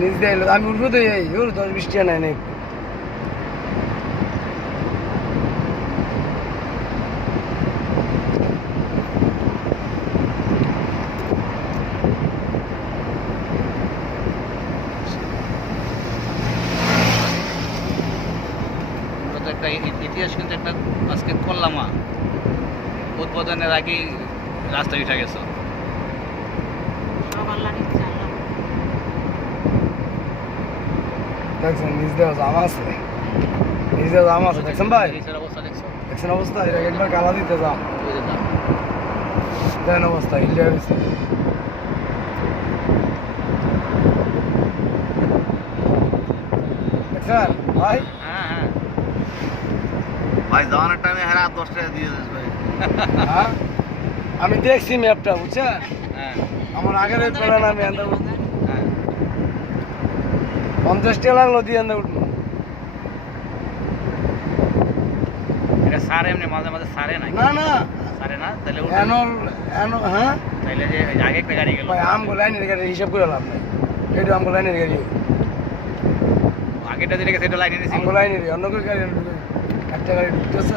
নিজ দিয়ে এলো আমি উঠবো তো এই ওর 10-20 টাকা নেয় নাকি একটা ইতিহাস কিন্তু একটা আজকে করলাম উদ্বোধনের আগেই রাস্তা উঠে গেছে। দেখছেন নিজ দেওয়া জামা আছে নিজ দেওয়া জামা আছে দেখছেন ভাই নিচের অবস্থা দেখছো? দেখছেন অবস্থা এটা একবার গালা দিতে যাও ওই যে দাম। দেন অবস্থা ইন্ডিয়া গেছে দেখছেন ভাই হ্যাঁ হ্যাঁ ভাই যাওয়ানোর টাইমে হেরা 10 টাকা দিয়ে দিস ভাই। হ্যাঁ আমি দেখছি ম্যাপটা বুঝছেন হ্যাঁ আমার আগের ওই প্ল্যান আমি আন্দা হ্যাঁ 50 টাকা লাগলো দিয়ে আন্দা উঠবো এটা সার এমনি মাঝে মাঝে সারে না না না সারে না তাহলে এনল এনল হ্যাঁ তাইলে যে আগে একটা গাড়ি গেল ভাই আমগো লাইনের গাড়ি হিসাব করে লাভ নাই এটা আমগো লাইনের গাড়ি আগেটা যেটা গেছে এটা লাইনে নিয়েছি আমগো লাইনের অন্য কেউ গাড়ি একটা গাড়ি ঢুকতেছে